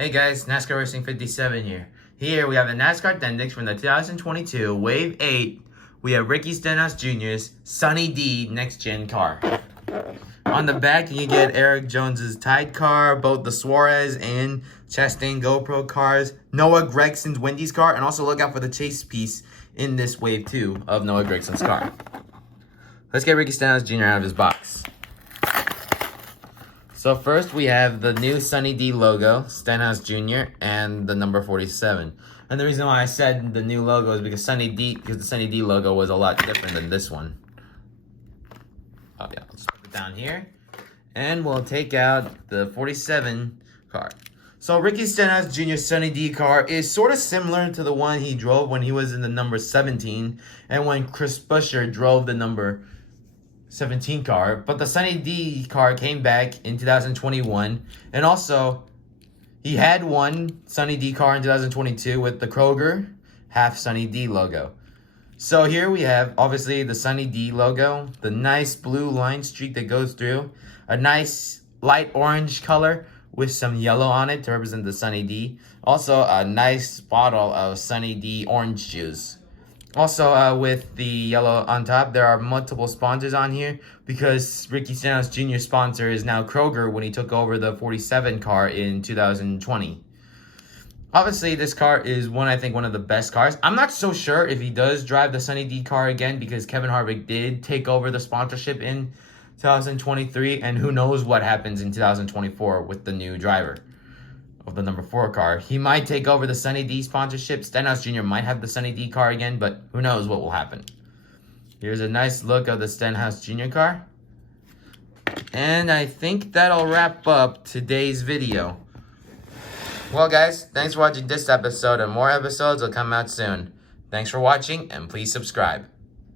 Hey guys, NASCAR Racing 57 here. Here we have a NASCAR Dendix from the 2022 Wave 8. We have Ricky Stenhouse Jr.'s Sunny D next gen car. On the back, you get Eric Jones's Tide car, both the Suarez and Chastain GoPro cars, Noah Gregson's Wendy's car, and also look out for the chase piece in this Wave 2 of Noah Gregson's car. Let's get Ricky Stenhouse Jr. out of his box. So first we have the new Sunny D logo, Stenhouse Jr., and the number 47. And the reason why I said the new logo is because the Sunny D logo was a lot different than this one. Oh yeah, let's put it down here. And we'll take out the 47 car. So Ricky Stenhouse Jr.'s Sunny D car is sort of similar to the one he drove when he was in the number 17 and when Chris Buescher drove the number 17 car, but the Sunny D car came back in 2021, and also he had one Sunny D car in 2022 with the Kroger half Sunny D logo. So here we have obviously the Sunny D logo, the nice blue line streak that goes through, a nice light orange color with some yellow on it to represent the Sunny D. Also a nice bottle of Sunny D orange juice. Also, with the yellow on top, there are multiple sponsors on here because Ricky Stenhouse Jr.'s sponsor is now Kroger when he took over the 47 car in 2020. Obviously, this car is I think one of the best cars. I'm not so sure if he does drive the Sunny D car again because Kevin Harvick did take over the sponsorship in 2023, and who knows what happens in 2024 with the new driver of the number 4 car. He might take over the Sunny D sponsorship. Stenhouse Jr. might have the Sunny D car again, but who knows what will happen. Here's a nice look of the Stenhouse Jr. car. And I think that'll wrap up today's video. Well guys, thanks for watching this episode, and more episodes will come out soon. Thanks for watching, and please subscribe.